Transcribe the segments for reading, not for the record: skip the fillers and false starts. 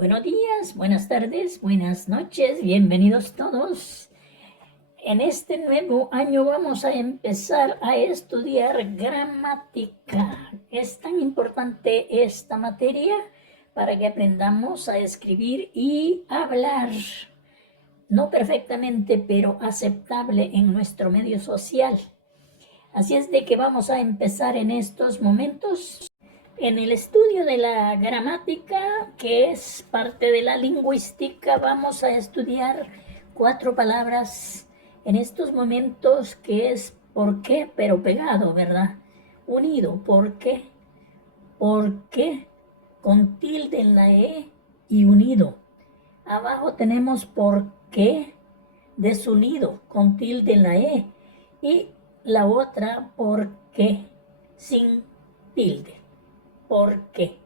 Buenos días, buenas tardes, buenas noches, bienvenidos todos. En este nuevo año vamos a empezar a estudiar gramática. Es tan importante esta materia para que aprendamos a escribir y hablar. No perfectamente, pero aceptable en nuestro medio social. Así es de que vamos a empezar en estos momentos. En el estudio de la gramática, que es parte de la lingüística, vamos a estudiar 4 palabras en estos momentos, que es por qué, pero pegado, ¿verdad? Unido, por qué, con tilde en la E y unido. Abajo tenemos por qué, desunido, con tilde en la E. Y la otra, por qué, sin tilde. ¿Por qué?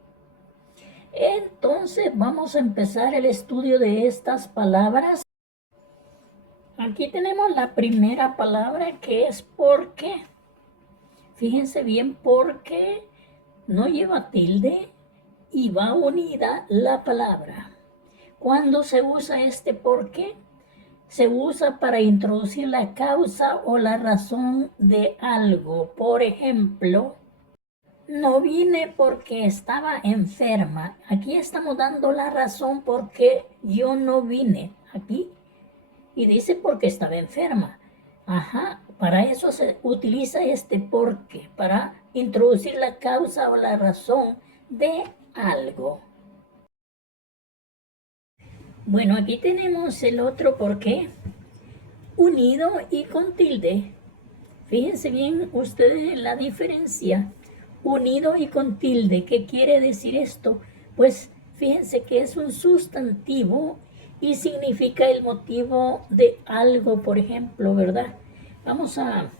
Entonces vamos a empezar el estudio de estas palabras. Aquí tenemos la primera palabra, que es por qué. Fíjense bien, porque no lleva tilde y va unida la palabra. ¿Cuándo se usa este por qué? Se usa para introducir la causa o la razón de algo. Por ejemplo, no vine porque estaba enferma. Aquí estamos dando la razón por qué yo no vine aquí. Y dice porque estaba enferma. Ajá, para eso se utiliza este porque, para introducir la causa o la razón de algo. Bueno, aquí tenemos el otro por qué, unido y con tilde. Fíjense bien ustedes en la diferencia. Unido y con tilde. ¿Qué quiere decir esto? Pues fíjense que es un sustantivo y significa el motivo de algo, por ejemplo, ¿verdad? Vamos a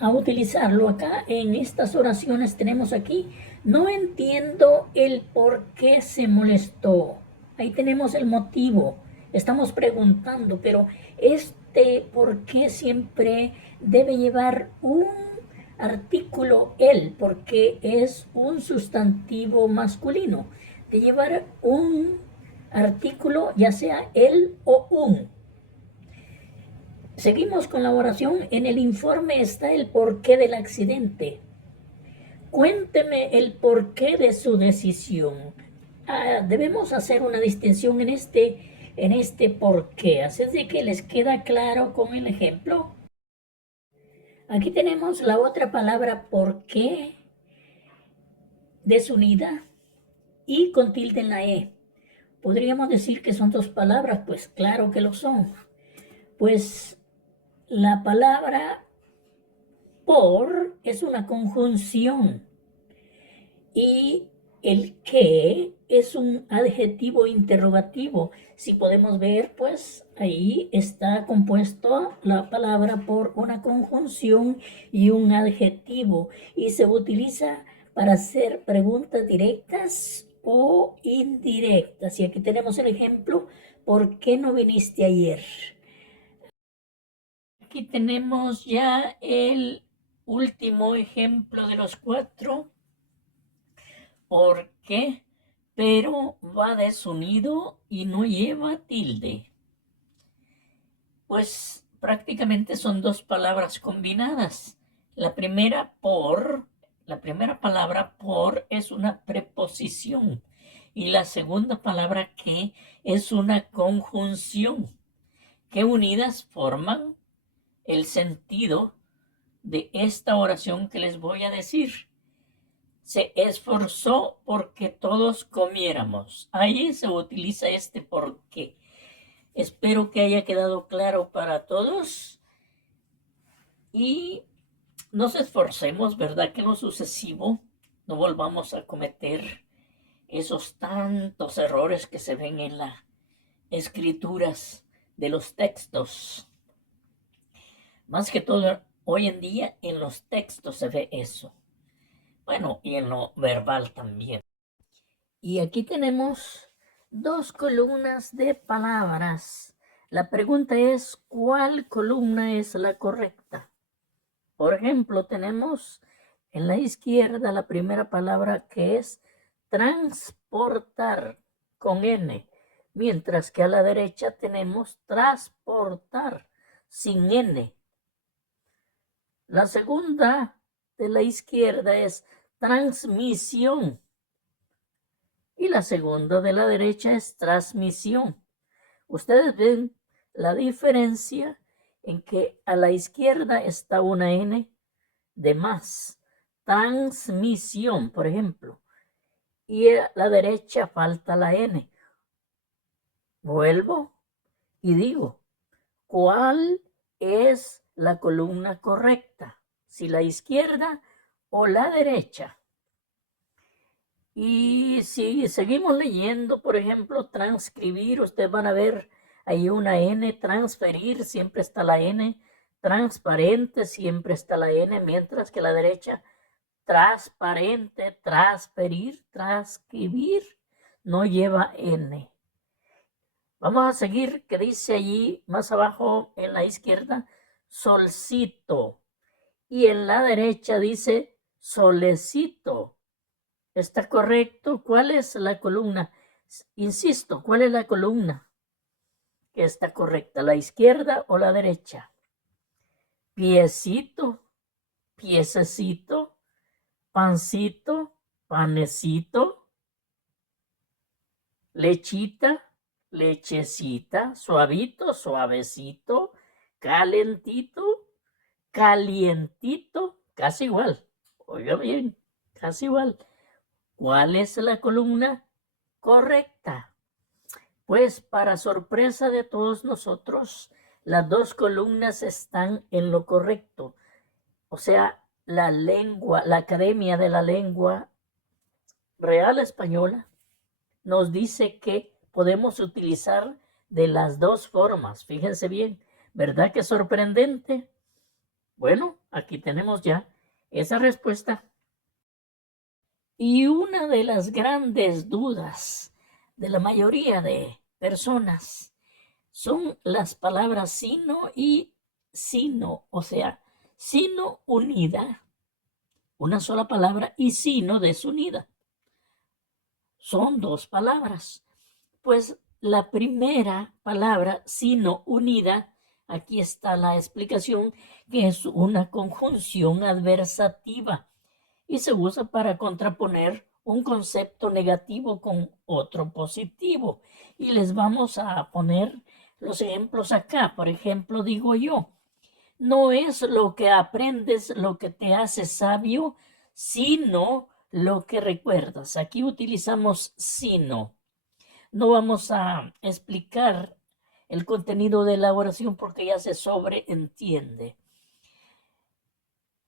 utilizarlo acá. En estas oraciones tenemos aquí: no entiendo el por qué se molestó. Ahí tenemos el motivo. Estamos preguntando, pero este por qué siempre debe llevar un artículo el, porque es un sustantivo masculino. De llevar un artículo, ya sea el o un. Seguimos con la oración. En el informe está el porqué del accidente. Cuénteme el porqué de su decisión. Debemos hacer una distinción en este porqué. Así es de que les queda claro con el ejemplo. Aquí tenemos la otra palabra porqué, desunida y con tilde en la E. Podríamos decir que son 2 palabras, pues claro que lo son. Pues la palabra por es una conjunción y el qué es un adjetivo interrogativo. Si podemos ver, pues ahí está compuesto la palabra por una conjunción y un adjetivo, y se utiliza para hacer preguntas directas o indirectas. Y aquí tenemos el ejemplo: ¿por qué no viniste ayer? Aquí tenemos ya el último ejemplo de los 4. ¿Por qué? Pero va desunido y no lleva tilde. Pues prácticamente son 2 palabras combinadas. La primera palabra por es una preposición, y la segunda palabra que es una conjunción, que unidas forman el sentido de esta oración que les voy a decir. Se esforzó porque todos comiéramos. Ahí se utiliza este porque. Espero que haya quedado claro para todos y nos esforcemos, ¿verdad? Que en lo sucesivo no volvamos a cometer esos tantos errores que se ven en las escrituras de los textos. Más que todo, hoy en día en los textos se ve eso. Bueno, y en lo verbal también. Y aquí tenemos 2 columnas de palabras. La pregunta es: ¿cuál columna es la correcta? Por ejemplo, tenemos en la izquierda la primera palabra, que es transportar con N, mientras que a la derecha tenemos transportar sin N. La segunda de la izquierda es transmisión y la segunda de la derecha es transmisión. Ustedes ven la diferencia en que a la izquierda está una N de más. Transmisión, por ejemplo. Y a la derecha falta la N. Vuelvo y digo, ¿cuál es la columna correcta? Si la izquierda o la derecha. Y si seguimos leyendo, por ejemplo, transcribir, ustedes van a ver ahí una N, transferir, siempre está la N, transparente, siempre está la N, mientras que a la derecha, transparente, transferir, transcribir, no lleva N. Vamos a seguir, que dice allí más abajo en la izquierda, solcito. Y en la derecha dice solecito. ¿Está correcto? ¿Cuál es la columna? Insisto, ¿cuál es la columna que está correcta? ¿La izquierda o la derecha? Piecito, piececito, pancito, panecito, lechita, lechecita, suavito, suavecito, calentito, calientito, casi igual. Oiga bien, casi igual. ¿Cuál es la columna correcta? Pues para sorpresa de todos nosotros, las dos columnas están en lo correcto. O sea, la lengua, la Academia de la Lengua Real Española nos dice que podemos utilizar de las dos formas. Fíjense bien, ¿verdad que sorprendente? Bueno, aquí tenemos ya esa respuesta. Y una de las grandes dudas de la mayoría de personas son las palabras sino y sino, o sea, sino unida, una sola palabra, y sino desunida. Son dos palabras. Pues la primera palabra, sino unida, aquí está la explicación, que es una conjunción adversativa y se usa para contraponer un concepto negativo con otro positivo. Y les vamos a poner los ejemplos acá. Por ejemplo, digo yo, no es lo que aprendes lo que te hace sabio, sino lo que recuerdas. Aquí utilizamos sino. No vamos a explicar el contenido de la oración porque ya se sobreentiende.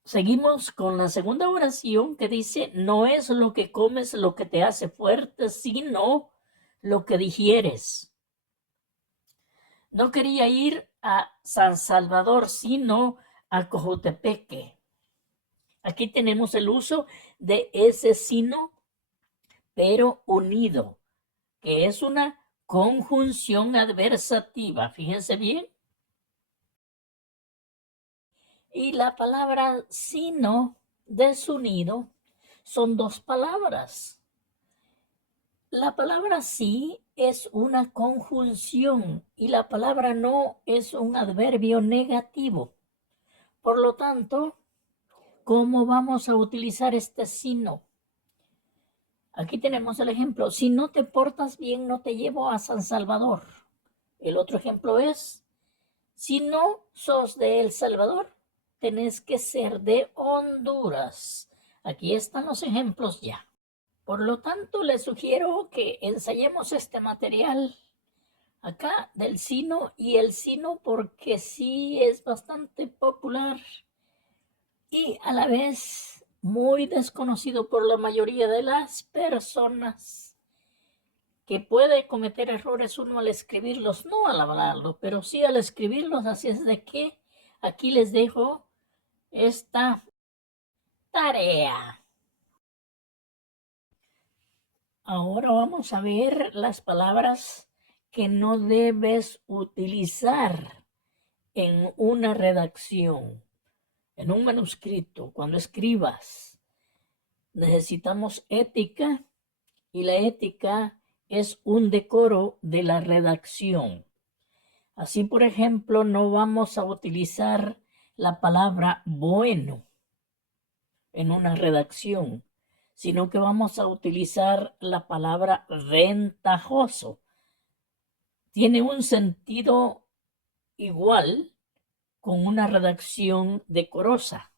Seguimos con la segunda oración que dice, no es lo que comes lo que te hace fuerte, sino lo que digieres. No quería ir a San Salvador, sino a Cojutepeque. Aquí tenemos el uso de ese sino, pero unido, que es una conjunción adversativa. Fíjense bien. Y la palabra sino desunido son dos palabras. La palabra sí es una conjunción y la palabra no es un adverbio negativo. Por lo tanto, ¿cómo vamos a utilizar este sino? Aquí tenemos el ejemplo. Si no te portas bien, no te llevo a San Salvador. El otro ejemplo es, si no sos de El Salvador, tenés que ser de Honduras. Aquí están los ejemplos ya. Por lo tanto, les sugiero que ensayemos este material acá del sino y el sino porque sí es bastante popular y a la vez muy desconocido por la mayoría de las personas, que puede cometer errores uno al escribirlos, no al hablarlo, pero sí al escribirlos. Así es de que aquí les dejo esta tarea. Ahora vamos a ver las palabras que no debes utilizar en una redacción, en un manuscrito. Cuando escribas, necesitamos ética y la ética es un decoro de la redacción. Así, por ejemplo, no vamos a utilizar la palabra bueno en una redacción, sino que vamos a utilizar la palabra ventajoso. Tiene un sentido igual con una redacción decorosa.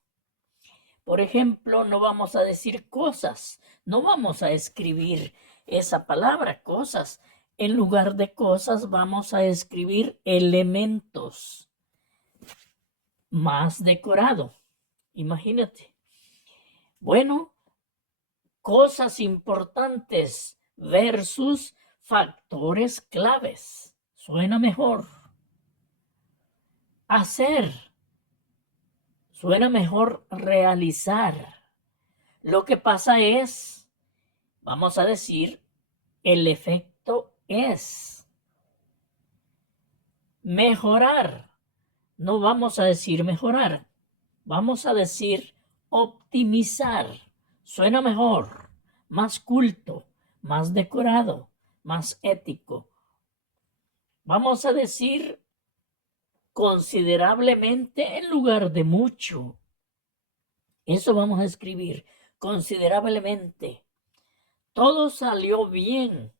Por ejemplo, no vamos a decir cosas, no vamos a escribir esa palabra, cosas. En lugar de cosas vamos a escribir elementos. Más decorado. Imagínate. Bueno, cosas importantes versus factores claves. Suena mejor. Hacer. Suena mejor realizar. Lo que pasa es, vamos a decir, el efecto es. Mejorar. No vamos a decir mejorar. Vamos a decir optimizar. Suena mejor, más culto, más decorado, más ético. Vamos a decir considerablemente en lugar de mucho. Eso vamos a escribir considerablemente. Todo salió bien.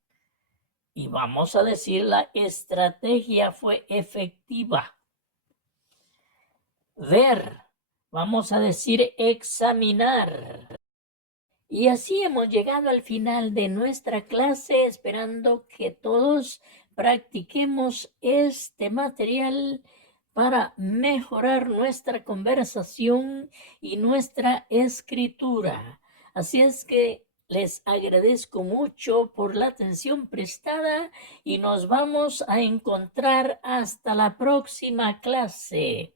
Y vamos a decir la estrategia fue efectiva. Ver. Vamos a decir examinar. Y así hemos llegado al final de nuestra clase, esperando que todos practiquemos este material para mejorar nuestra conversación y nuestra escritura. Así es que les agradezco mucho por la atención prestada y nos vamos a encontrar hasta la próxima clase.